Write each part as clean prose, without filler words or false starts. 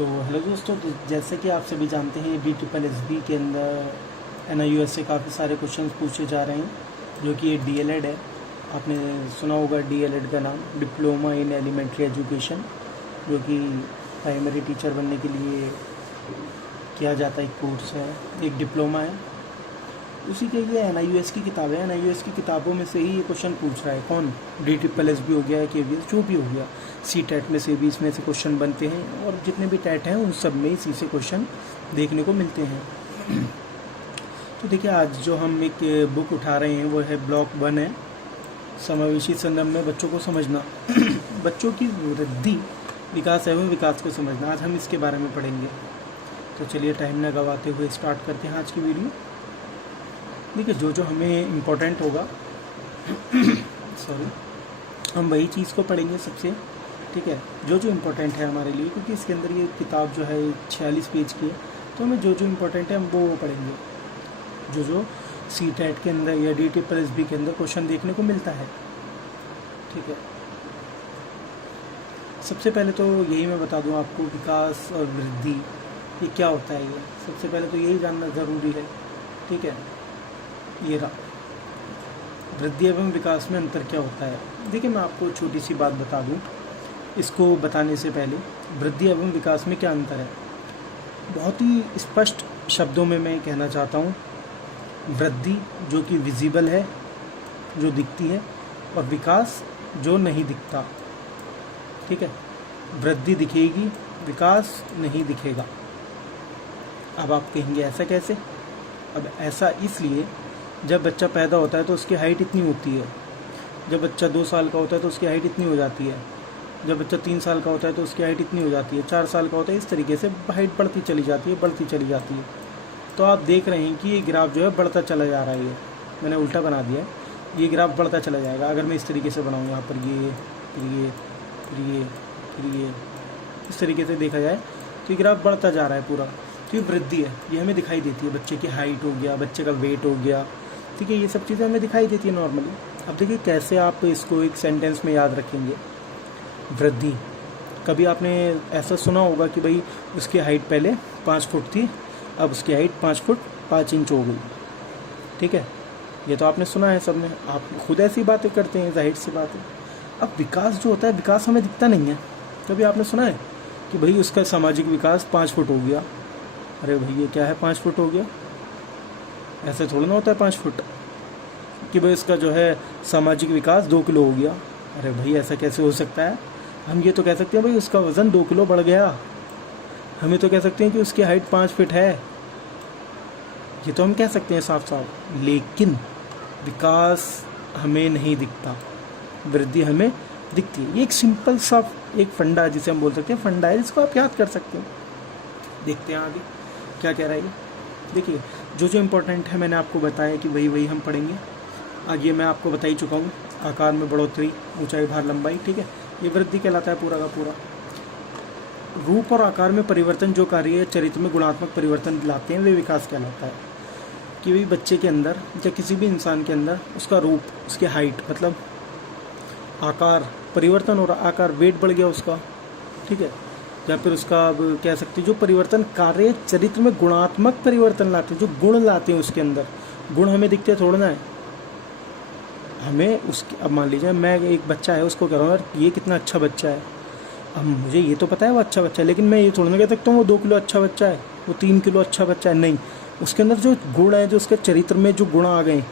तो हेलो दोस्तों, तो जैसे कि आप सभी जानते हैं DSSB के अंदर NIUS से काफ़ी सारे क्वेश्चंस पूछे जा रहे हैं, जो कि ये DLED है। आपने सुना होगा DLED का नाम, डिप्लोमा इन एलिमेंट्री एजुकेशन, जो कि प्राइमरी टीचर बनने के लिए किया जाता है। एक कोर्स है, एक डिप्लोमा है। उसी के ये NIUS की किताब है। NIUS की किताबों में से ही ये क्वेश्चन पूछ रहा है। कौन? DSSB हो गया, KVS, जो भी हो गया। CTET में से भी इसमें से क्वेश्चन बनते हैं, और जितने भी टेट हैं उन सब में इसी से क्वेश्चन देखने को मिलते हैं। तो देखिए, आज जो हम एक बुक उठा रहे हैं वो है ब्लॉक 1 है, समावेशी संदर्भ में बच्चों को समझना। बच्चों की वृद्धि, विकास एवं विकास को समझना। आज हम इसके बारे में पढ़ेंगे। तो चलिए टाइम न गवाते हुए स्टार्ट करते हैं आज की वीडियो। देखिए, जो हमें इम्पोर्टेंट होगा हम वही चीज़ को पढ़ेंगे सबसे, ठीक है, जो इम्पोर्टेंट है हमारे लिए, क्योंकि इसके अंदर ये किताब जो है 46 पेज की है। तो हमें जो इम्पोर्टेंट है हम वो पढ़ेंगे, जो CTET के अंदर या DSSB के अंदर क्वेश्चन देखने को मिलता है, ठीक है। सबसे पहले तो यही मैं बता दूं आपको, विकास और वृद्धि ये क्या होता है। ये सबसे पहले तो यही जानना ज़रूरी है, ठीक है। ये रहा, वृद्धि एवं विकास में अंतर क्या होता है। देखिए, मैं आपको छोटी सी बात बता दूं, इसको बताने से पहले वृद्धि एवं विकास में क्या अंतर है, बहुत ही स्पष्ट शब्दों में मैं कहना चाहता हूं। वृद्धि जो कि विजिबल है, जो दिखती है, और विकास जो नहीं दिखता, ठीक है। वृद्धि दिखेगी, विकास नहीं दिखेगा। अब आप कहेंगे ऐसा कैसे? अब ऐसा इसलिए, जब बच्चा पैदा होता है तो उसकी हाइट इतनी होती है। जब बच्चा 2 साल का होता है तो उसकी हाइट इतनी हो जाती है। जब बच्चा 3 साल का होता है तो उसकी हाइट इतनी हो जाती है। 4 साल का होता है। इस तरीके से हाइट बढ़ती चली जाती है। तो आप देख रहे हैं कि ये ग्राफ जो है बढ़ता चला जा रहा है। ये मैंने उल्टा बना दिया है। ये ग्राफ बढ़ता चला जाएगा अगर मैं इस तरीके से बनाऊँ। यहाँ पर ये इस तरीके से देखा जाए तो ये ग्राफ बढ़ता जा रहा है पूरा। तो ये वृद्धि है, ये हमें दिखाई देती है। बच्चे की हाइट हो गया, बच्चे का वेट हो गया, ठीक है, ये सब चीज़ें हमें दिखाई देती है नॉर्मली। अब देखिए कैसे आप इसको एक सेंटेंस में याद रखेंगे। वृद्धि, कभी आपने ऐसा सुना होगा कि भाई उसकी हाइट पहले 5 फुट थी, अब उसकी हाइट 5 फुट 5 इंच हो गई, ठीक है। ये तो आपने सुना है सबने, आप खुद ऐसी बातें करते हैं, जाहिर सी बात है। अब विकास जो होता है, विकास हमें दिखता नहीं है। कभी आपने सुना है कि भाई उसका सामाजिक विकास 5 फुट हो गया। अरे भाई ये क्या है, 5 फुट हो गया? ऐसे थोड़ा ना होता है 5 फुट कि भाई इसका जो है सामाजिक विकास 2 किलो हो गया। अरे भाई ऐसा कैसे हो सकता है? हम ये तो कह सकते हैं भाई उसका वज़न 2 किलो बढ़ गया। हम ये तो कह सकते हैं कि उसकी हाइट 5 फीट है। ये तो हम कह सकते हैं साफ साफ। लेकिन विकास हमें नहीं दिखता, वृद्धि हमें दिखती है। ये एक सिंपल सा एक फंडा है, जिसे हम बोल सकते हैं फंडा है, जिसको आप याद कर सकते हैं। देखते हैं आगे क्या कह रहा है ये। देखिए, जो इम्पोर्टेंट है मैंने आपको बताया कि वही हम पढ़ेंगे। आगे मैं आपको बता ही चुका हूँ। आकार में बढ़ोतरी, ऊंचाई, भार, लंबाई, ठीक है, ये वृद्धि कहलाता है पूरा का पूरा। रूप और आकार में परिवर्तन जो कार्य चरित्र में गुणात्मक परिवर्तन लाते हैं, वे विकास कहलाता है। कि भाई बच्चे के अंदर या किसी भी इंसान के अंदर उसका रूप, उसकी हाइट, मतलब आकार परिवर्तन हो रहा, आकार वेट बढ़ गया उसका, ठीक है, या फिर उसका अब कह सकते हैं जो परिवर्तन कार्य चरित्र में गुणात्मक परिवर्तन लाते हैं, जो गुण लाते हैं उसके अंदर। गुण हमें दिखते थोड़ा ना है, हमें उसके, अब मान लीजिए मैं एक बच्चा है, उसको कह रहा हूँ यार ये कितना अच्छा बच्चा है। अब मुझे ये तो पता है वो अच्छा बच्चा है, लेकिन मैं ये थोड़ा ना कह सकता हूँ वो 2 किलो अच्छा बच्चा है, वो 3 किलो अच्छा बच्चा है। नहीं, उसके अंदर जो गुण है, जो उसके चरित्र में जो गुण आ गए,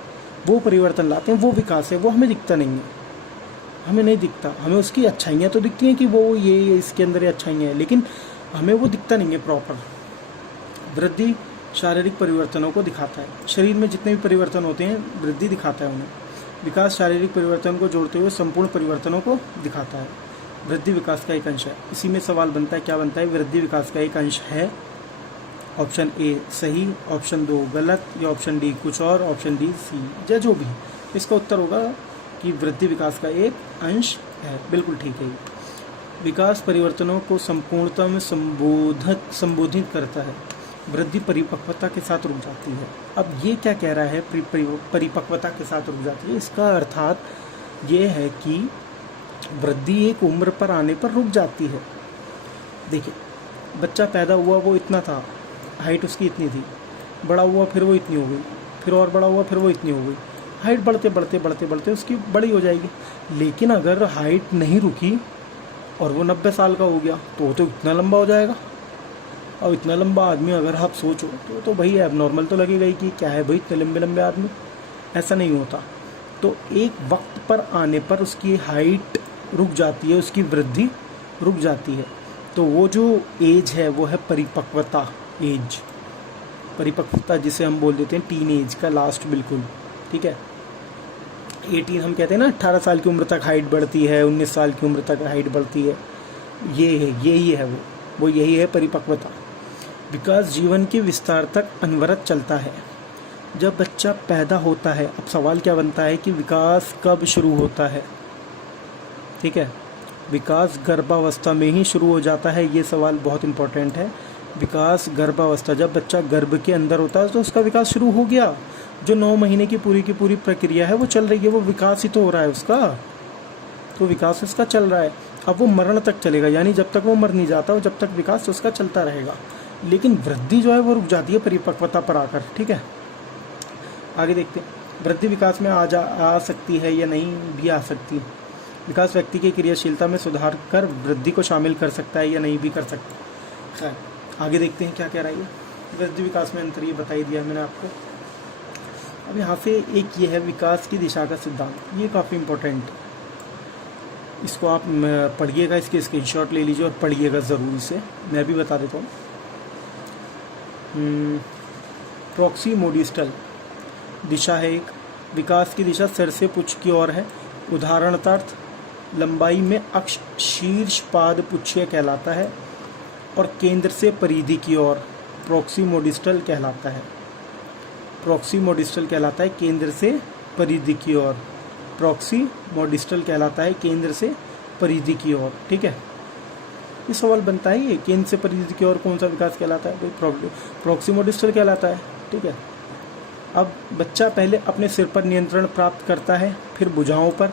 वो परिवर्तन लाते हैं, वो विकास है। वो हमें दिखता नहीं है, हमें नहीं दिखता। हमें उसकी अच्छाइयाँ तो दिखती हैं कि वो ये इसके अंदर ये अच्छाइयाँ हैं, लेकिन हमें वो दिखता नहीं है प्रॉपर। वृद्धि शारीरिक परिवर्तनों को दिखाता है। शरीर में जितने भी परिवर्तन होते हैं, वृद्धि दिखाता है उन्हें। विकास शारीरिक परिवर्तन को जोड़ते हुए संपूर्ण परिवर्तनों को दिखाता है। वृद्धि विकास का एक अंश है। इसी में सवाल बनता है, क्या बनता है? वृद्धि विकास का एक अंश है। ऑप्शन ए सही, ऑप्शन 2 गलत, या ऑप्शन डी कुछ और, ऑप्शन डी सी, या जो भी। इसका उत्तर होगा कि वृद्धि विकास का एक अंश है। बिल्कुल ठीक है। विकास परिवर्तनों को संपूर्णता में संबोधित करता है। वृद्धि परिपक्वता के साथ रुक जाती है। अब ये क्या कह रहा है, परिपक्वता के साथ रुक जाती है? इसका अर्थात ये है कि वृद्धि एक उम्र पर आने पर रुक जाती है। देखिए, बच्चा पैदा हुआ वो इतना था, हाइट उसकी इतनी थी, बड़ा हुआ फिर वो इतनी हो गई, फिर और बड़ा हुआ फिर वो इतनी हो गई, हाइट बढ़ते बढ़ते बढ़ते बढ़ते उसकी बड़ी हो जाएगी। लेकिन अगर हाइट नहीं रुकी और वो 90 साल का हो गया तो वो तो इतना लंबा हो जाएगा। और इतना लंबा आदमी अगर आप सोचो तो भाई एबनॉर्मल तो लगेगा ही कि क्या है भाई इतने लंबे लंबे आदमी, ऐसा नहीं होता। तो एक वक्त पर आने पर उसकी हाइट रुक जाती है, उसकी वृद्धि रुक जाती है। तो वो जो एज है वो है परिपक्वता एज, परिपक्वता जिसे हम बोल देते हैं टीन एज का लास्ट बिल्कुल, ठीक है। 18 हम कहते हैं ना, 18 साल की उम्र तक हाइट बढ़ती है, 19 साल की उम्र तक हाइट बढ़ती है, ये है, यही है वो यही है परिपक्वता। विकास जीवन के विस्तार तक अनवरत चलता है। जब बच्चा पैदा होता है, अब सवाल क्या बनता है कि विकास कब शुरू होता है, ठीक है। विकास गर्भावस्था में ही शुरू हो जाता है, ये सवाल बहुत इंपॉर्टेंट है। विकास गर्भावस्था, जब बच्चा गर्भ के अंदर होता है तो उसका विकास शुरू हो गया। जो 9 महीने की पूरी प्रक्रिया है वो चल रही है, वो विकास ही तो हो रहा है उसका, तो विकास उसका चल रहा है। अब वो मरण तक चलेगा, यानी जब तक वो मर नहीं जाता वो जब तक विकास उसका चलता रहेगा। लेकिन वृद्धि जो है वो रुक जाती है परिपक्वता पर आकर, ठीक है। आगे देखते हैं, वृद्धि विकास में आ सकती है या नहीं भी आ सकती है। विकास व्यक्ति की क्रियाशीलता में सुधार कर वृद्धि को शामिल कर सकता है या नहीं भी कर सकता। खैर आगे देखते हैं क्या कह रहा है ये। वृद्धि विकास में अंतर ये बता ही दिया मैंने आपको। अब यहाँ से एक ये है विकास की दिशा का सिद्धांत, ये काफ़ी इम्पोर्टेंट है, इसको आप पढ़िएगा, इसके स्क्रीनशॉट ले लीजिए और पढ़िएगा ज़रूर से, मैं भी बता देता हूँ। प्रॉक्सिमोडिस्टल दिशा है एक, विकास की दिशा सिर से पुच्छ की ओर है। उदाहरणतर्थ लंबाई में अक्ष शीर्ष पाद पुच्छीय कहलाता है और केंद्र से परिधि की ओर प्रॉक्सिमोडिस्टल कहलाता है। प्रॉक्सिमोडिस्टल कहलाता है केंद्र से परिधि की ओर, प्रॉक्सिमोडिस्टल कहलाता है केंद्र से परिधि की ओर, ठीक है। ये सवाल बनता है, ये केंद्र से परिधि की ओर कौन सा विकास कहलाता है, प्रॉक्सिमोडिस्टल कहलाता है, ठीक है। अब बच्चा पहले अपने सिर पर नियंत्रण प्राप्त करता है, फिर भुजाओं पर,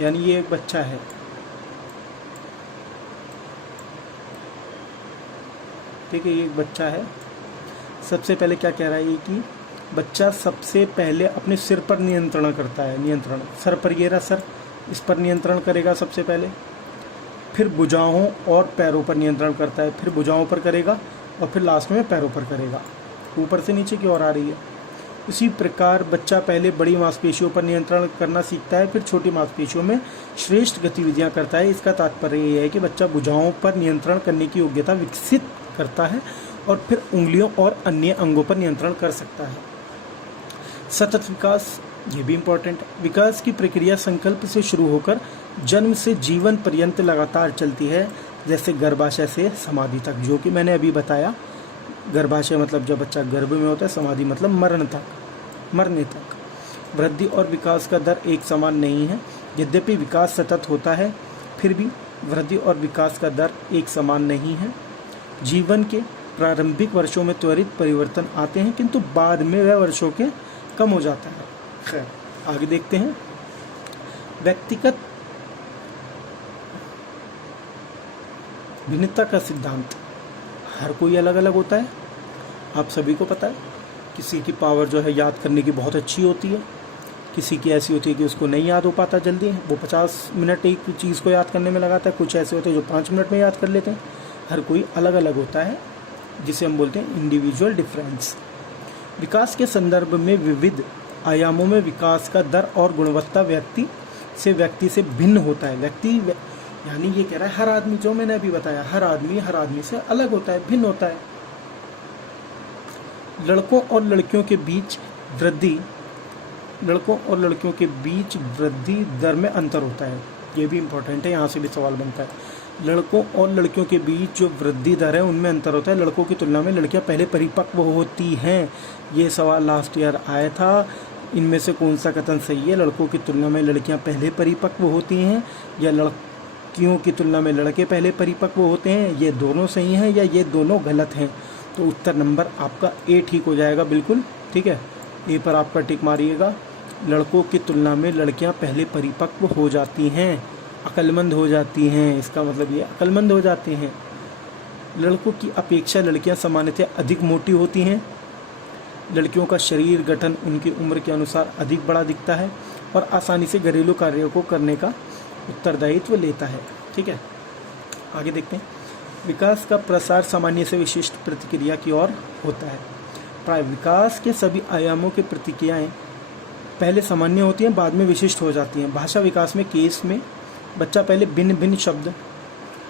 यानी ये एक बच्चा है, ठीक है, ये एक बच्चा है। सबसे पहले क्या कह रहा है ये कि बच्चा सबसे पहले अपने सिर पर नियंत्रण करता है, नियंत्रण सर पर, ये रहा सर, इस पर नियंत्रण करेगा सबसे पहले, फिर भुजाओं और पैरों पर नियंत्रण करता है, फिर भुजाओं पर करेगा और फिर लास्ट में पैरों पर करेगा, ऊपर से नीचे की ओर आ रही है। इसी प्रकार बच्चा पहले बड़ी मांसपेशियों पर नियंत्रण करना सीखता है, फिर छोटी मांसपेशियों में श्रेष्ठ गतिविधियां करता है। इसका तात्पर्य यह है कि बच्चा भुजाओं पर नियंत्रण करने की योग्यता विकसित करता है और फिर उंगलियों और अन्य अंगों पर नियंत्रण कर सकता है। सतत विकास, ये भी इम्पोर्टेंट है। विकास की प्रक्रिया संकल्प से शुरू होकर जन्म से जीवन पर्यंत लगातार चलती है, जैसे गर्भाशय से समाधि तक, जो कि मैंने अभी बताया। गर्भाशय मतलब जब बच्चा गर्भ में होता है, समाधि मतलब मरने तक। वृद्धि और विकास का दर एक समान नहीं है। यद्यपि विकास सतत होता है, फिर भी वृद्धि और विकास का दर एक समान नहीं है। जीवन के प्रारंभिक वर्षों में त्वरित परिवर्तन आते हैं, किंतु बाद में वह वर्षों के कम हो जाता है। खैर आगे देखते हैं। व्यक्तिगत भिन्नता का सिद्धांत, हर कोई अलग अलग होता है, आप सभी को पता है। किसी की पावर जो है याद करने की बहुत अच्छी होती है, किसी की ऐसी होती है कि उसको नहीं याद हो पाता जल्दी, वो 50 मिनट एक चीज़ को याद करने में लगाता है। कुछ ऐसे होते हैं जो 5 मिनट में याद कर लेते हैं। हर कोई अलग अलग होता है, जिसे हम बोलते हैं इंडिविजुअल डिफरेंस। विकास के संदर्भ में विविध आयामों में विकास का दर और गुणवत्ता व्यक्ति से भिन्न होता है। यानी ये कह रहा है हर आदमी, जो मैंने अभी बताया, हर आदमी से अलग होता है, भिन्न होता है। लड़कों और लड़कियों के बीच वृद्धि दर में अंतर होता है, ये भी इम्पोर्टेंट है, यहाँ से भी सवाल बनता है। लड़कों और लड़कियों के बीच जो वृद्धि दर है उनमें अंतर होता है। लड़कों की तुलना में लड़कियां पहले परिपक्व होती हैं, ये सवाल लास्ट ईयर आया था। इनमें से कौन सा कथन सही है? लड़कों की तुलना में लड़कियां पहले परिपक्व होती हैं या लड़कियों की तुलना में लड़के पहले परिपक्व होते हैं? ये दोनों सही हैं या ये दोनों गलत हैं? तो उत्तर नंबर आपका ए ठीक हो जाएगा, बिल्कुल ठीक है। ए पर आपका टिक मारिएगा। लड़कों की तुलना में लड़कियां पहले परिपक्व हो जाती हैं, अक्लमंद हो जाती हैं, इसका मतलब ये अक्लमंद हो जाती हैं। लड़कों की अपेक्षा लड़कियां सामान्यतः अधिक मोटी होती हैं। लड़कियों का शरीर गठन उनकी उम्र के अनुसार अधिक बड़ा दिखता है और आसानी से घरेलू कार्यों को करने का उत्तरदायित्व लेता है। ठीक है, आगे देखते हैं। विकास का प्रसार सामान्य से विशिष्ट प्रतिक्रिया की ओर होता है। प्राय विकास के सभी आयामों की प्रतिक्रियाएं पहले सामान्य होती हैं, बाद में विशिष्ट हो जाती हैं। भाषा विकास में केस में बच्चा पहले भिन्न भिन्न शब्द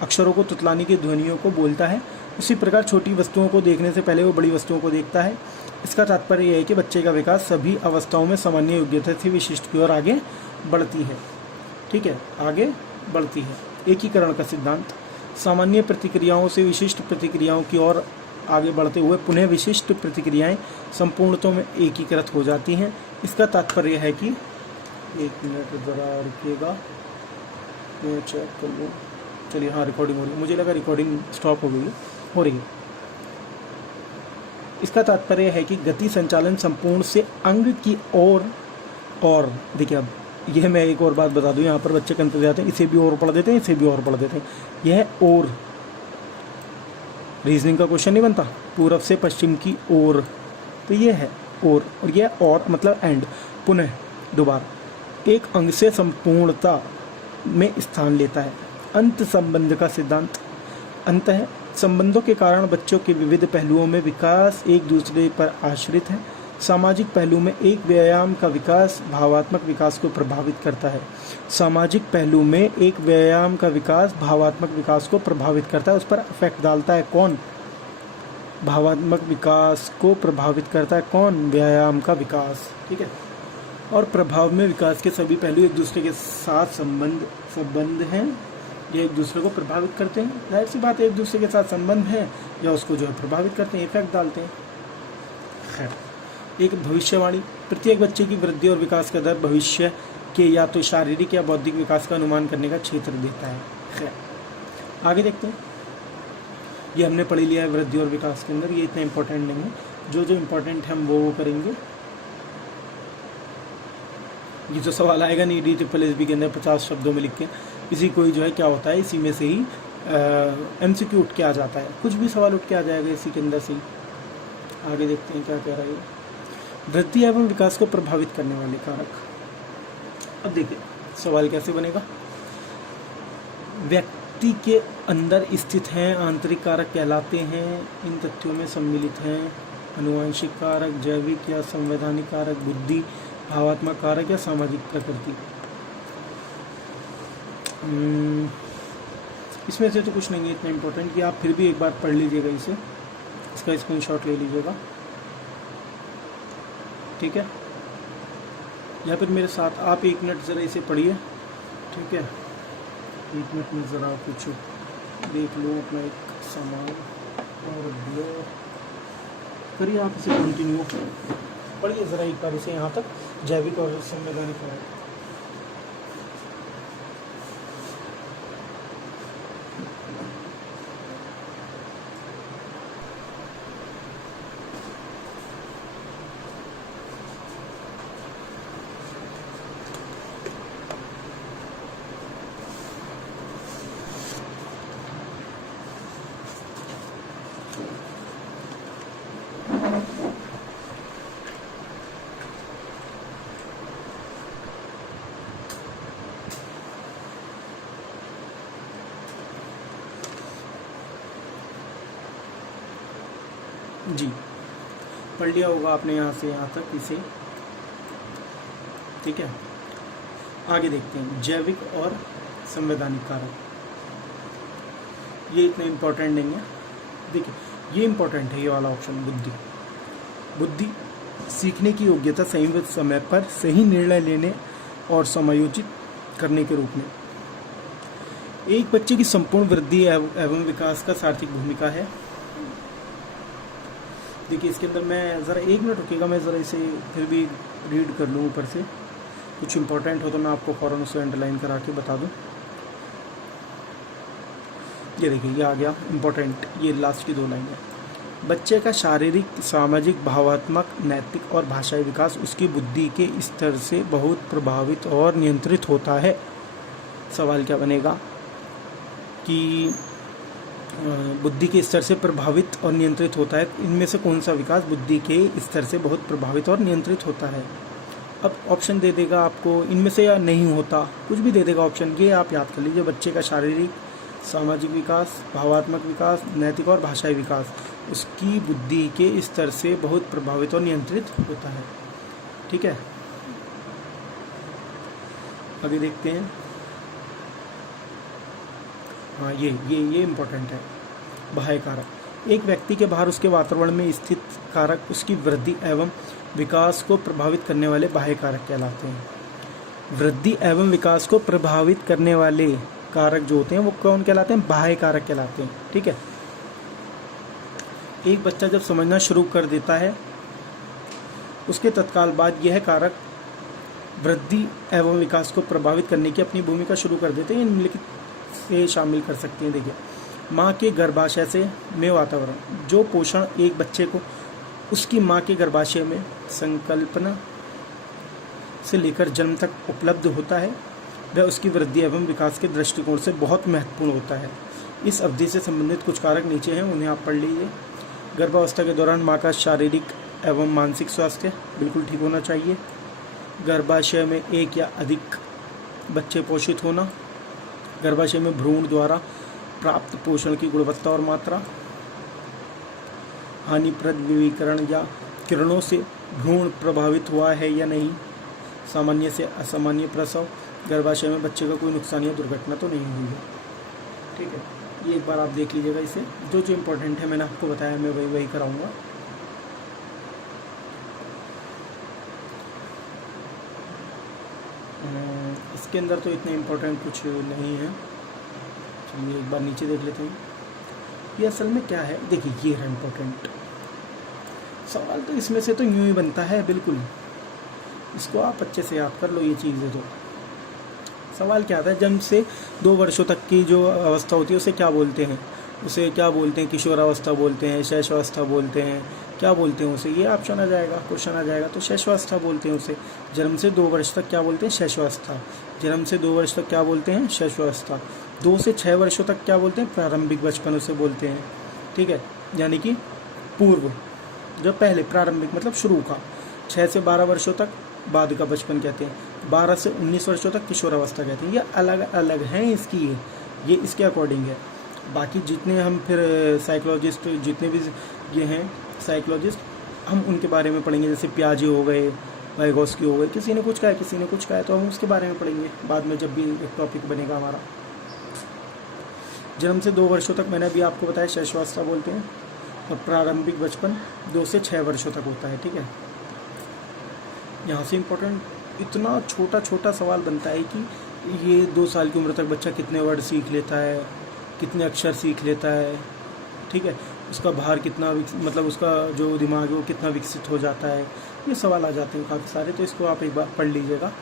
अक्षरों को तुतलाने की ध्वनियों को बोलता है। उसी प्रकार छोटी वस्तुओं को देखने से पहले वो बड़ी वस्तुओं को देखता है। इसका तात्पर्य यह है कि बच्चे का विकास सभी अवस्थाओं में सामान्य योग्यता से विशिष्ट की ओर आगे बढ़ती है। ठीक है, आगे बढ़ती है। एकीकरण का सिद्धांत, सामान्य प्रतिक्रियाओं से विशिष्ट प्रतिक्रियाओं की ओर आगे बढ़ते हुए पुनः विशिष्ट प्रतिक्रियाएं संपूर्णतों में एकीकृत हो जाती हैं। इसका तात्पर्य है कि, एक मिनट ज़रा रुकिएगा, मैं चेक कर लूँ। चलिए, हाँ रिकॉर्डिंग हो रही है, मुझे लगा रिकॉर्डिंग स्टॉप हो गई है, हो रही है। इसका तात्पर्य है कि गति संचालन संपूर्ण से अंग की ओर। और देखिए, अब यह मैं एक और बात बता दूं, यहाँ पर बच्चे कंफ्यूज जाते हैं, इसे भी और पढ़ देते हैं, इसे भी और पढ़ देते हैं। यह और रीजनिंग का क्वेश्चन नहीं बनता, पूरब से पश्चिम की ओर, तो ये है और यह और मतलब एंड, पुनः दोबारा एक अंग से संपूर्णता में स्थान लेता है। अंत संबंध का सिद्धांत, अंत है संबंधों के कारण बच्चों के विविध पहलुओं में विकास एक दूसरे पर आश्रित है। सामाजिक पहलू में एक व्यायाम का विकास भावात्मक विकास को प्रभावित करता है। सामाजिक पहलू में एक व्यायाम का विकास भावात्मक विकास को प्रभावित करता है। उस पर इफेक्ट डालता है कौन? भावात्मक विकास को प्रभावित करता है कौन? व्यायाम का विकास। ठीक है, और प्रभाव में विकास के सभी पहलू एक दूसरे के साथ संबंध हैं, ये एक दूसरे को प्रभावित करते हैं। जाहिर सी बात है, एक दूसरे के साथ संबंध है या उसको जो है प्रभावित करते हैं, इफेक्ट डालते हैं। खैर, एक भविष्यवाणी, प्रत्येक बच्चे की वृद्धि और विकास का दर भविष्य के या तो शारीरिक या बौद्धिक विकास का अनुमान करने का क्षेत्र देता है। खैर, आगे देखते हैं। ये हमने पढ़ लिया है वृद्धि और विकास के अंदर, ये इतना इंपॉर्टेंट नहीं है। जो जो इम्पोर्टेंट है हम वो करेंगे। ये जो सवाल आएगा नहीं DSSB के अंदर 50 शब्दों में लिख के, इसी को ही जो है क्या होता है, इसी में से ही MCQ उठ के आ जाता है, कुछ भी सवाल उठ के आ जाएगा इसी के अंदर से ही। आगे देखते हैं क्या कह रहा है। वृद्धि एवं विकास को प्रभावित करने वाले कारक। अब देखिए सवाल कैसे बनेगा। व्यक्ति के अंदर स्थित हैं आंतरिक कारक कहलाते हैं, इन तथ्यों में सम्मिलित हैं अनुवांशिक कारक, जैविक या संवैधानिक कारक, बुद्धि, भावात्मक कारक या सामाजिक प्रकृति। इसमें से तो कुछ नहीं है इतना इम्पोर्टेंट कि आप फिर भी एक बार पढ़ लीजिएगा इसे, इसका स्क्रीनशॉट ले लीजिएगा। ठीक है, या फिर मेरे साथ आप 1 मिनट ज़रा इसे पढ़िए। ठीक है, 1 मिनट में ज़रा कुछ देख लो, अपना एक सामान और करिए, आप इसे कंटिन्यू पढ़िए ज़रा एक बार इसे यहाँ तक, जैविक और संवैधानिक कारक। जी, पढ़ लिया होगा आपने यहाँ से यहाँ तक इसे। ठीक है, आगे देखते हैं जैविक और संवैधानिक कारक। ये इतना इम्पोर्टेंट नहीं है। देखिए, ये इम्पोर्टेंट है, ये वाला ऑप्शन, बुद्धि। बुद्धि सीखने की योग्यता सही समय पर सही निर्णय लेने और समायोजित करने के रूप में एक बच्चे की संपूर्ण वृद्धि एवं विकास का सार्थक भूमिका है। देखिए, इसके अंदर मैं ज़रा 1 मिनट रुकिएगा, मैं ज़रा इसे फिर भी रीड कर लूँ ऊपर से, कुछ इंपॉर्टेंट हो तो मैं आपको फ़ौरन उसे अंडरलाइन करा के बता दूँ। ये देखिए, ये आ गया इम्पोर्टेंट, ये लास्ट की 2 लाइन है। बच्चे का शारीरिक, सामाजिक, भावात्मक, नैतिक और भाषाई विकास उसकी बुद्धि के स्तर से बहुत प्रभावित और नियंत्रित होता है। सवाल क्या बनेगा कि बुद्धि के स्तर से प्रभावित और नियंत्रित होता है। इनमें से कौन सा विकास बुद्धि के स्तर से बहुत प्रभावित और नियंत्रित होता है? अब ऑप्शन दे देगा आपको इनमें से, या नहीं होता, कुछ भी दे देगा ऑप्शन। ये आप याद कर लीजिए, बच्चे का शारीरिक, सामाजिक विकास, भावात्मक विकास, नैतिक और भाषाई विकास उसकी बुद्धि के स्तर से बहुत प्रभावित और नियंत्रित होता है। ठीक है, अभी देखते हैं। हाँ, ये इम्पोर्टेंट है। बाह्य कारक, एक व्यक्ति के बाहर उसके वातावरण में स्थित कारक उसकी वृद्धि एवं विकास को प्रभावित करने वाले बाह्य कारक कहलाते हैं। वृद्धि एवं विकास को प्रभावित करने वाले कारक जो होते हैं वो कौन कहलाते हैं? बाह्य कारक कहलाते हैं। ठीक है, एक बच्चा जब समझना शुरू कर देता है उसके तत्काल बाद यह कारक वृद्धि एवं विकास को प्रभावित करने की अपनी भूमिका शुरू कर देते हैं। निम्नलिखित से शामिल कर सकते हैं। देखिए, माँ के गर्भाशय से में वातावरण, जो पोषण एक बच्चे को उसकी माँ के गर्भाशय में संकल्पना से लेकर जन्म तक उपलब्ध होता है वह उसकी वृद्धि एवं विकास के दृष्टिकोण से बहुत महत्वपूर्ण होता है। इस अवधि से संबंधित कुछ कारक नीचे हैं, उन्हें आप पढ़ लीजिए। गर्भावस्था के दौरान माँ का शारीरिक एवं मानसिक स्वास्थ्य बिल्कुल ठीक होना चाहिए। गर्भाशय में एक या अधिक बच्चे पोषित होना, गर्भाशय में भ्रूण द्वारा प्राप्त पोषण की गुणवत्ता और मात्रा, हानिप्रद विकिरण या किरणों से भ्रूण प्रभावित हुआ है या नहीं, सामान्य से असामान्य प्रसव, गर्भाशय में बच्चे का कोई नुकसान या दुर्घटना तो नहीं हुई है। ठीक है, ये एक बार आप देख लीजिएगा। इसे जो जो इम्पोर्टेंट है मैंने आपको बताया, मैं वही कराऊंगा। इसके अंदर तो इतने इम्पोर्टेंट कुछ नहीं है। चलिए एक बार नीचे देख लेते हैं। ये असल में क्या है, देखिए ये है इम्पोर्टेंट सवाल। तो इसमें से तो यूं ही बनता है, बिल्कुल इसको आप अच्छे से याद कर लो। ये चीज़ें तो सवाल क्या आता है, जन्म से 2 वर्षों तक की जो अवस्था होती है उसे क्या बोलते हैं? उसे क्या बोलते हैं? किशोरावस्था बोलते हैं, शैशवावस्था बोलते हैं, क्या बोलते हैं उसे? ये ऑप्शन आ जाएगा, क्वेश्चन आ जाएगा। तो शैशवावस्था बोलते हैं उसे। जन्म से 2 वर्ष तक क्या बोलते हैं? शैशवावस्था। जन्म से 2 वर्ष तक क्या बोलते हैं? शैशवावस्था। 2 से 6 वर्षों तक क्या बोलते हैं? प्रारंभिक बचपन उसे बोलते हैं। ठीक है, यानी कि पूर्व, जो पहले, प्रारंभिक मतलब शुरू का। 6 से 12 वर्षों तक बाद का बचपन कहते हैं। 12 से 19 वर्षों तक किशोरावस्था कहते हैं। ये अलग अलग हैं इसकी, ये इसके अकॉर्डिंग है। बाकी जितने हम फिर साइकोलॉजिस्ट, जितने भी ये हैं साइकोलॉजिस्ट, हम उनके बारे में पढ़ेंगे। जैसे पियाजे हो गए, वाइगोस्की हो गए, किसी ने कुछ कहा है, किसी ने कुछ कहा है, तो हम उसके बारे में पढ़ेंगे बाद में, जब भी एक टॉपिक बनेगा हमारा। जन्म से 2 वर्षों तक मैंने अभी आपको बताया शैशवावस्था बोलते हैं। और प्रारंभिक बचपन 2 से 6 वर्षों तक होता है। ठीक है, यहाँ से इम्पोर्टेंट इतना छोटा छोटा सवाल बनता है कि ये 2 साल की उम्र तक बच्चा कितने वर्ड सीख लेता है, कितने अक्षर सीख लेता है। ठीक है, उसका भार कितना, मतलब उसका जो दिमाग है वो कितना विकसित हो जाता है। ये सवाल आ जाते हैं काफ़ी सारे, तो इसको आप एक बार पढ़ लीजिएगा।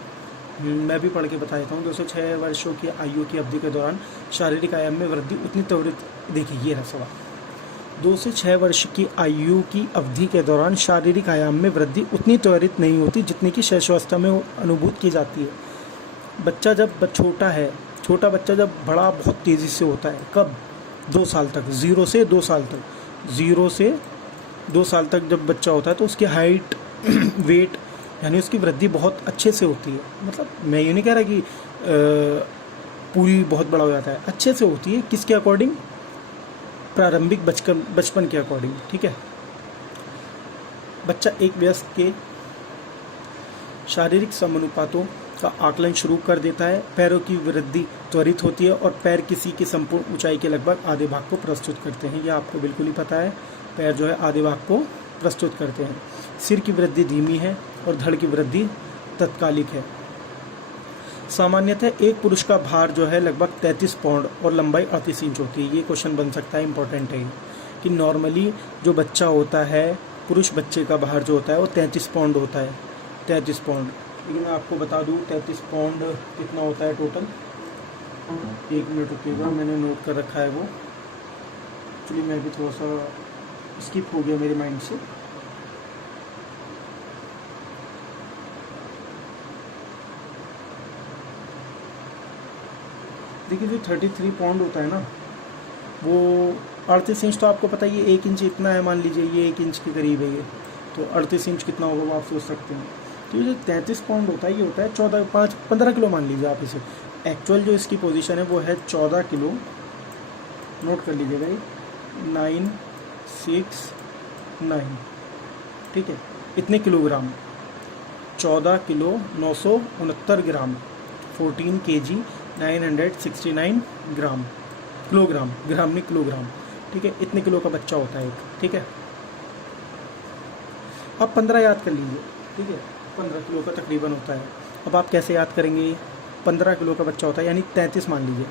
मैं भी पढ़ के बता देता हूँ। 2 से 6 वर्षों की आयु की अवधि के दौरान शारीरिक आयाम में वृद्धि उतनी त्वरित, देखिए ये रहा सवाल। 2 से 6 वर्ष की आयु की अवधि के दौरान शारीरिक आयाम में वृद्धि उतनी त्वरित नहीं होती जितनी कि शैशवावस्था में अनुभूत की जाती है। बच्चा जब छोटा है, छोटा बच्चा जब बड़ा बहुत तेज़ी से होता है, कब? 2 साल तक, 0 से 2 साल तक। 0 से 2 साल तक जब बच्चा होता है तो उसकी हाइट वेट यानी उसकी वृद्धि बहुत अच्छे से होती है। मतलब मैं ये नहीं कह रहा कि पूरी बहुत बड़ा हो जाता है, अच्छे से होती है। किसके अकॉर्डिंग? प्रारंभिक बचपन के अकॉर्डिंग। ठीक है, बच्चा एक वयस्क के शारीरिक समानुपातों का आकलन शुरू कर देता है। पैरों की वृद्धि त्वरित होती है और पैर किसी की संपूर्ण ऊंचाई के लगभग आधे भाग को प्रस्तुत करते हैं। ये आपको बिल्कुल ही पता है, पैर जो है आधे भाग को प्रस्तुत करते हैं। सिर की वृद्धि धीमी है और धड़ की वृद्धि तत्कालिक है। सामान्यतः एक पुरुष का भार जो है लगभग 33 पाउंड और लंबाई 38 इंच होती है। ये क्वेश्चन बन सकता है, इंपॉर्टेंट है कि नॉर्मली जो बच्चा होता है, पुरुष बच्चे का भार जो होता है वो 33 पाउंड होता है, 33 पाउंड। लेकिन मैं आपको बता दूं 33 पाउंड कितना होता है टोटल। 1 मिनट रुकिएगा, मैंने नोट कर रखा है वो। एक्चुअली मैं भी थोड़ा सा स्किप हो गया मेरे माइंड से। देखिए जो 33 पाउंड होता है ना, वो 38 इंच तो आपको पता ही है, 1 इंच इतना है, मान लीजिए ये 1 इंच के करीब है ये, तो 38 इंच कितना होगा वो आप सोच सकते हैं। तो ये जो 33 पाउंड होता है ये होता है 15 किलो मान लीजिए आप इसे। एक्चुअल जो इसकी पोजीशन है वो है 14 किलो, नोट कर लीजिएगा ये 969, ठीक है, इतने किलोग्राम, 14 किलो 969 ग्राम, 14 kg 969 ग्राम, किलोग्राम, ग्राम नहीं किलोग्राम, ठीक है, इतने किलो का बच्चा होता है एक, ठीक है। अब 15 याद कर लीजिए, ठीक है, 15 किलो का तकरीबन होता है। अब आप कैसे याद करेंगे, 15 किलो का बच्चा होता है यानी 33 मान लीजिए,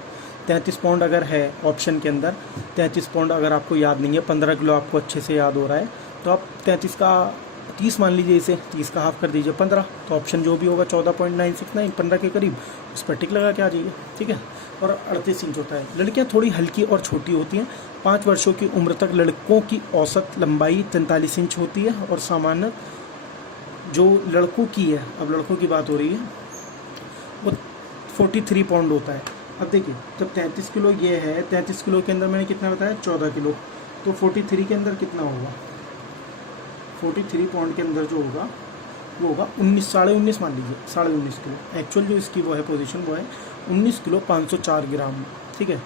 33 पाउंड अगर है ऑप्शन के अंदर, 33 पाउंड अगर आपको याद नहीं है, 15 किलो आपको अच्छे से याद हो रहा है, तो आप 33 का 30 मान लीजिए, इसे 30 का हाफ कर दीजिए 15, तो ऑप्शन जो भी होगा 14.969, 15 के करीब, उस पर टिक लगा के आ जाइए, ठीक है। और 38 इंच होता है। लड़कियां थोड़ी हल्की और छोटी होती हैं। 5 वर्षों की उम्र तक लड़कों की औसत लंबाई 43 इंच होती है और सामान्य जो लड़कों की है, अब लड़कों की बात हो रही है, वो 43 पाउंड होता है। अब देखिए जब 33 किलो ये है, 33 किलो के अंदर मैंने कितना बताया 14 किलो, तो 43 के अंदर कितना होगा, 43 पाउंड के अंदर जो होगा वो होगा 19 मान लीजिए, 19.5 किलो। एक्चुअल जो इसकी वो है पोजीशन वो है 19 किलो 504 ग्राम, ठीक है,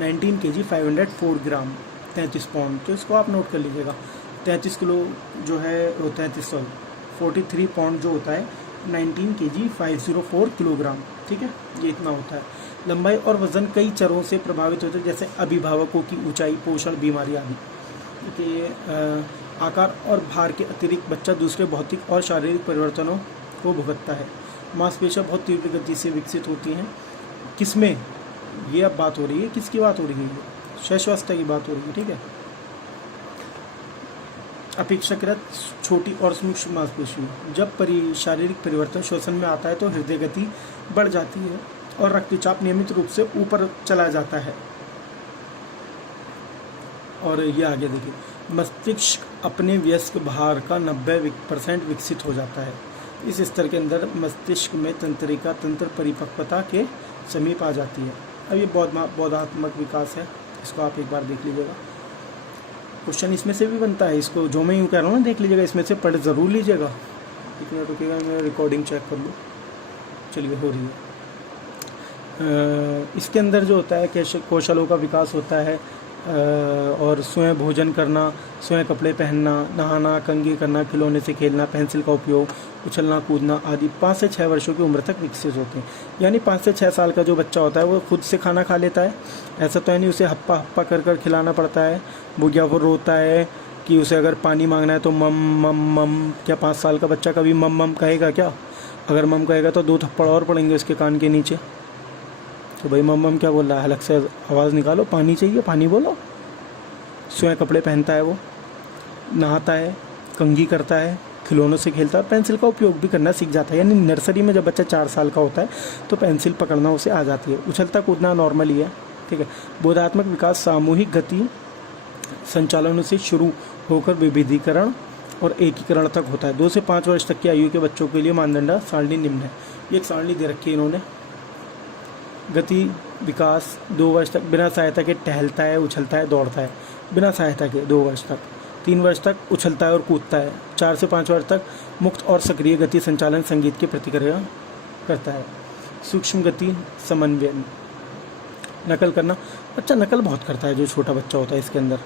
19 kg 504 ग्राम, 33 पाउंड, तो इसको आप नोट कर लीजिएगा। 33 किलो जो है वो 43 पाउंड जो होता है 19 kg 504 किलोग्राम, ठीक है, ये इतना होता है। लंबाई और वज़न कई चरों से प्रभावित होते हैं, जैसे अभिभावकों की ऊंचाई, पोषण, बीमारी आदि। देखिए आकार और भार के अतिरिक्त बच्चा दूसरे भौतिक और शारीरिक परिवर्तनों को भुगतता है। मांसपेशियां बहुत तीव्र गति से विकसित होती हैं। किसमें, ये अब बात हो रही है, किसकी बात हो रही है, शैशवावस्था की बात हो रही है, ठीक है। अपेक्षाकृत छोटी और सूक्ष्म मांसपेशी, जब शारीरिक परिवर्तन श्वसन में आता है तो हृदय गति बढ़ जाती है और रक्तचाप नियमित रूप से ऊपर चला जाता है। और ये आगे देखिए, मस्तिष्क अपने वयस्क भार का 90% विकसित हो जाता है। इस स्तर के अंदर मस्तिष्क में तंत्रिका तंत्र परिपक्वता के समीप आ जाती है। अब ये बौद्धात्मक विकास है, इसको आप एक बार देख लीजिएगा। क्वेश्चन इसमें से भी बनता है, इसको जो मैं यूँ कह रहा हूँ ना देख लीजिएगा, इसमें से पढ़ ज़रूर लीजिएगा। कितना रुकेगा, मैं रिकॉर्डिंग चेक कर लूँ। चलिए हो रही है। इसके अंदर जो होता है कौशलों का विकास होता है, और स्वयं भोजन करना, स्वयं कपड़े पहनना, नहाना, कंघी करना, खिलौने से खेलना, पेंसिल का उपयोग, उछलना कूदना आदि 5 से 6 वर्षों की उम्र तक विकसित होते हैं। यानी 5 से 6 साल का जो बच्चा होता है वो खुद से खाना खा लेता है, ऐसा तो है नहीं उसे हप्पा हप्पा कर कर खिलाना पड़ता है। बुढ़िया वो रोता है कि उसे अगर पानी मांगना है तो मम मम मम, क्या 5 साल का बच्चा कभी मम मम कहेगा क्या? अगर मम कहेगा तो 2 थप्पड़ और पड़ेंगे उसके कान के नीचे। तो भाई मम मम क्या बोल रहा है, अलग से आवाज़ निकालो, पानी चाहिए पानी बोलो। स्वयं कपड़े पहनता है, वो नहाता है, कंघी करता है, खिलौनों से खेलता है, पेंसिल का उपयोग भी करना सीख जाता है। यानी नर्सरी में जब बच्चा 4 साल का होता है तो पेंसिल पकड़ना उसे आ जाती है। उछलता कूदना नॉर्मल ही है, ठीक है। बोधात्मक विकास सामूहिक गति संचालनों से शुरू होकर विविधीकरण और एकीकरण तक होता है। 2 से 5 वर्ष तक की आयु के बच्चों के लिए मानदंड सारणी निम्न है। ये एक सारणी दे रखी है इन्होंने। गति विकास 2 वर्ष तक बिना सहायता के टहलता है, उछलता है, दौड़ता है, बिना सहायता के 2 वर्ष तक। 3 वर्ष तक उछलता है और कूदता है। 4 से 5 वर्ष तक मुक्त और सक्रिय गति संचालन, संगीत की प्रतिक्रिया करता है। सूक्ष्म गति समन्वयन, नकल करना, बच्चा नकल बहुत करता है जो छोटा बच्चा होता है इसके अंदर,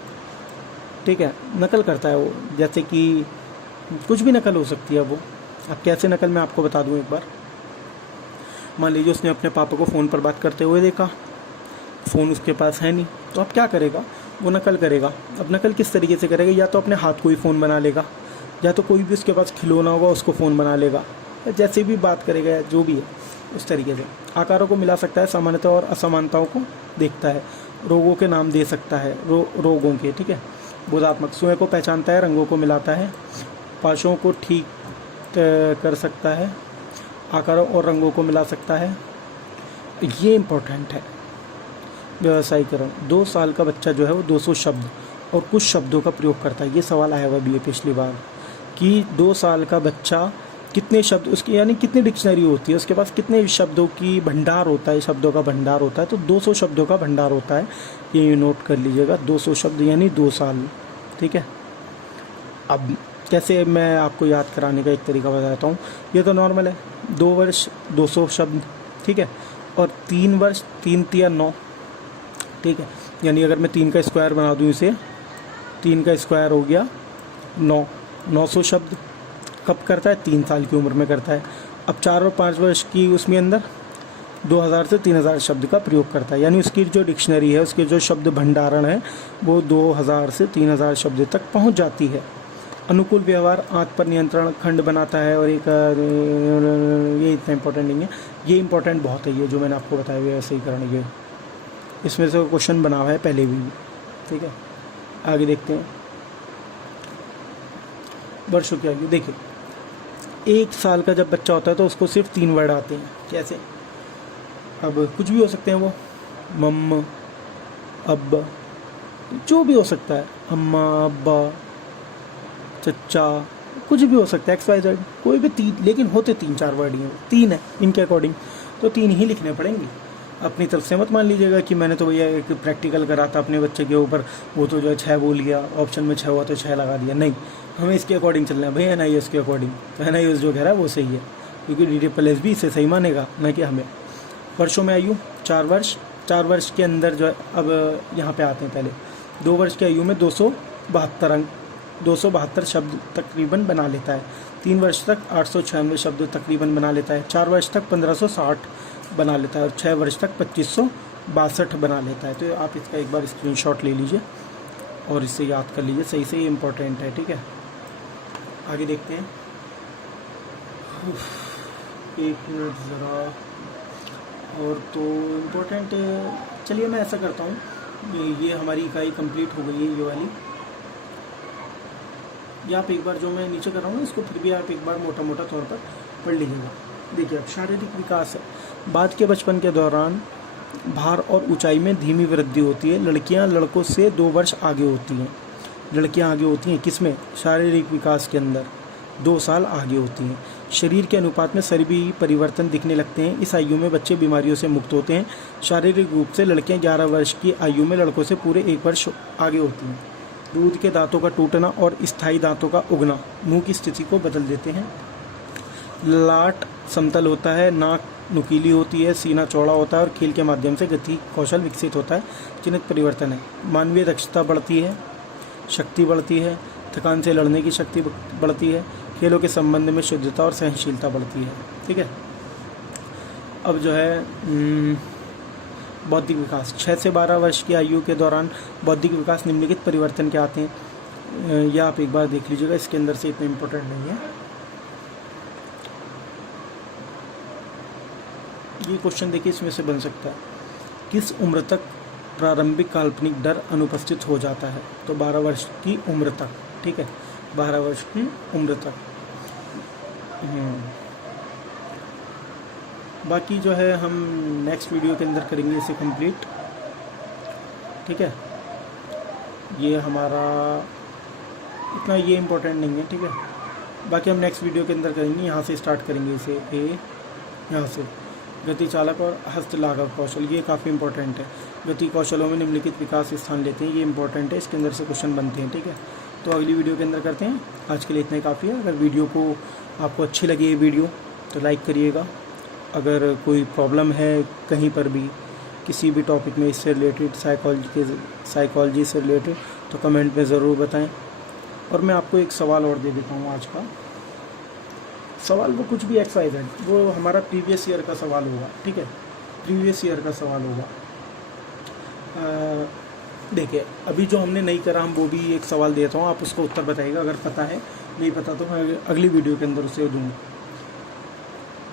ठीक है, नकल करता है वो, जैसे कि कुछ भी नकल हो सकती है वो। अब कैसे नकल मैं आपको बता दूं एक बार। मान लीजिए उसने अपने पापा को फ़ोन पर बात करते हुए देखा, फ़ोन उसके पास है नहीं, तो अब क्या करेगा, वो नकल करेगा। अब नकल किस तरीके से करेगा, या तो अपने हाथ को ही फ़ोन बना लेगा, या तो कोई भी उसके पास खिलौना होगा उसको फ़ोन बना लेगा, जैसे भी बात करेगा या जो भी है उस तरीके से। आकारों को मिला सकता है, सामान्यता और असमानताओं को देखता है, रोगों के नाम दे सकता है, रोगों के, ठीक है। बोधात्मक, स्वयं को पहचानता है, रंगों को मिलाता है, पाशों को ठीक कर सकता है, आकारों और रंगों को मिला सकता है। ये इम्पोर्टेंट है। व्यवसायीकरण, 2 साल का बच्चा जो है वो 200 शब्द और कुछ शब्दों का प्रयोग करता है। ये सवाल आया हुआ भी है पिछली बार कि 2 साल का बच्चा कितने शब्द उसकी, यानी कितनी डिक्शनरी होती है, उसके पास कितने शब्दों की भंडार होता है, शब्दों का भंडार होता है, तो 200 शब्दों का भंडार होता है। ये नोट कर लीजिएगा, 200 शब्द यानी 2 साल। ठीक है, अब कैसे मैं आपको याद कराने का एक तरीका बताता हूँ। ये तो नॉर्मल है, 2 वर्ष 200 शब्द, ठीक है, और 3 वर्ष 3 तिया 9, ठीक है, यानी अगर मैं 3 का स्क्वायर बना दूँ इसे, 3 का स्क्वायर हो गया 900 शब्द। कब करता है? 3 साल की उम्र में करता है। अब 4 और 5 वर्ष की उसमें अंदर 2000 से 3000 शब्द का प्रयोग करता है, यानी उसकी जो डिक्शनरी है, उसके जो शब्द भंडारण है वो 2000 से 3000 शब्द तक पहुंच जाती है। अनुकूल व्यवहार आंत पर नियंत्रण खंड बनाता है, और एक ये इतना इम्पोर्टेंट नहीं है, ये इम्पोर्टेंट बहुत है, ये जो मैंने आपको बताया हुआ है सहीकरण, ये इसमें से क्वेश्चन बना हुआ है पहले भी। ठीक है, आगे देखते हैं। वर्षों की आयु देखिए, 1 साल का जब बच्चा होता है तो उसको सिर्फ 3 वर्ड आते हैं। कैसे? अब कुछ भी हो सकते हैं वो, मम्मा, अब्बा, जो भी हो सकता है, अम्मा, अब्बा, चच्चा, कुछ भी हो सकता है, XYZ, कोई भी 3, लेकिन होते 3-4 वर्ड ही हैं, 3 है इनके अकॉर्डिंग, तो 3 ही लिखने पड़ेंगे। अपनी तरफ से मत मान लीजिएगा कि मैंने तो भैया एक प्रैक्टिकल करा था अपने बच्चे के ऊपर, वो तो जो है 6 बोल गया, ऑप्शन में 6 हुआ तो 6 लगा दिया। नहीं, हमें इसके अकॉर्डिंग चलना है भैया, NIOS के अकॉर्डिंग। तो NIOS जो कह रहा है वो सही है, क्योंकि DDPLS भी इसे सही मानेगा, न कि हमें। वर्षों में आयु 4 वर्ष, 4 वर्ष के अंदर जो है, अब यहाँ पे आते हैं पहले, 2 वर्ष की आयु में 272 अंक, 272 शब्द तकरीबन बना लेता है। 3 वर्ष तक 896 शब्द तकरीबन बना लेता है। 4 वर्ष तक 1560 बना लेता है, और 6 वर्ष तक 2562 बना लेता है। तो आप इसका एक बार स्क्रीनशॉट ले लीजिए और इससे याद कर लीजिए, सही से इम्पोर्टेंट है। ठीक है, आगे देखते हैं। एक मिनट ज़रा, और तो इम्पोर्टेंट, चलिए मैं ऐसा करता हूँ, ये हमारी इकाई कंप्लीट हो गई है, ये वाली। ये आप एक बार जो मैं नीचे कर रहा हूँ इसको फिर भी आप एक बार मोटा मोटा तौर पर पढ़ लीजिएगा। देखिए, अब शारीरिक विकास है। बाद के बचपन के दौरान भार और ऊंचाई में धीमी वृद्धि होती है। लड़कियां लड़कों से 2 वर्ष आगे होती हैं। लड़कियां आगे होती हैं किसमें? शारीरिक विकास के अंदर 2 साल आगे होती हैं। शरीर के अनुपात में शरीरी परिवर्तन दिखने लगते हैं। इस आयु में बच्चे बीमारियों से मुक्त होते हैं। शारीरिक रूप से लड़कियां 11 वर्ष की आयु में लड़कों से पूरे 1 वर्ष आगे होती हैं। दूध के दांतों का टूटना और स्थायी दांतों का उगना मुंह की स्थिति को बदल देते हैं। लाट समतल होता है, नाक नुकीली होती है, सीना चौड़ा होता है और खेल के माध्यम से गति कौशल विकसित होता है। चिन्हित परिवर्तन है। मानवीय दक्षता बढ़ती है, शक्ति बढ़ती है, थकान से लड़ने की शक्ति बढ़ती है, खेलों के संबंध में शुद्धता और सहनशीलता बढ़ती है। ठीक है, अब जो है बौद्धिक विकास। 6 से 12 वर्ष की आयु के दौरान बौद्धिक विकास निम्नलिखित परिवर्तन के आते हैं। यह आप एक बार देख लीजिएगा, इसके अंदर से इतना इम्पोर्टेंट नहीं है। ये क्वेश्चन देखिए, इसमें से बन सकता है, किस उम्र तक प्रारंभिक काल्पनिक डर अनुपस्थित हो जाता है? तो 12 वर्ष की उम्र तक। ठीक है, 12 वर्ष की उम्र तक। बाकी जो है हम नेक्स्ट वीडियो के अंदर करेंगे इसे कंप्लीट। ठीक है, ये हमारा इतना ये इम्पोर्टेंट नहीं है। ठीक है, बाकी हम नेक्स्ट वीडियो के अंदर करेंगे। यहाँ से स्टार्ट करेंगे इसे, यहाँ से गति चालक और हस्तलाघव कौशल, ये काफ़ी इंपॉर्टेंट है। गति कौशलों में निम्नलिखित विकास स्थान लेते हैं, ये इंपॉर्टेंट है, इसके अंदर से क्वेश्चन बनते हैं। ठीक है, तो अगली वीडियो के अंदर करते हैं। आज के लिए इतना ही काफ़ी है। अगर वीडियो को आपको अच्छी लगी ये वीडियो तो लाइक करिएगा। अगर कोई प्रॉब्लम है कहीं पर भी, किसी भी टॉपिक में इससे रिलेटेड, साइकोलॉजी से रिलेटेड, तो कमेंट में ज़रूर बताएं। और मैं आपको एक सवाल और दे देता हूँ। आज का सवाल वो कुछ भी XYZ, वो हमारा प्रीवियस ईयर का सवाल होगा। ठीक है, प्रीवियस ईयर का सवाल होगा। देखिए, अभी जो हमने नहीं करा, हम वो भी एक सवाल देता हूँ, आप उसको उत्तर बताइएगा। अगर पता है, नहीं पता तो मैं अगली वीडियो के अंदर उसे दूँगा।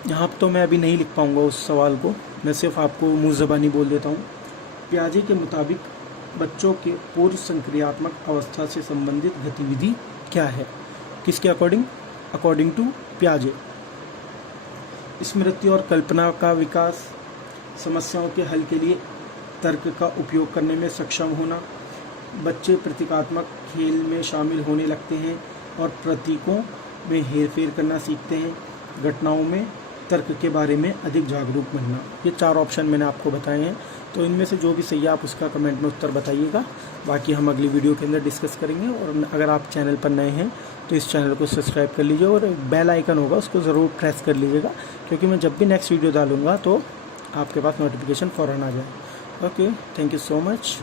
यहाँ तो मैं अभी नहीं लिख पाऊँगा उस सवाल को, मैं सिर्फ आपको मुँह ज़बानी बोल देता हूँ। पियाजे के मुताबिक बच्चों के पूर्व संक्रियात्मक अवस्था से संबंधित गतिविधि क्या है? किसके अकॉर्डिंग? अकॉर्डिंग टू पियाजे। स्मृति और कल्पना का विकास, समस्याओं के हल के लिए तर्क का उपयोग करने में सक्षम होना, बच्चे प्रतीकात्मक खेल में शामिल होने लगते हैं और प्रतीकों में हेरफेर करना सीखते हैं, घटनाओं में तर्क के बारे में अधिक जागरूक बनना। ये 4 ऑप्शन मैंने आपको बताए हैं, तो इनमें से जो भी सही है आप उसका कमेंट में उत्तर बताइएगा। बाकी हम अगली वीडियो के अंदर डिस्कस करेंगे। और अगर आप चैनल पर नए हैं तो इस चैनल को सब्सक्राइब कर लीजिए और बेल आइकन होगा उसको ज़रूर प्रेस कर लीजिएगा, क्योंकि मैं जब भी नेक्स्ट वीडियो डालूँगा तो आपके पास नोटिफिकेशन फ़ौरन आ जाए। Okay, thank you so much.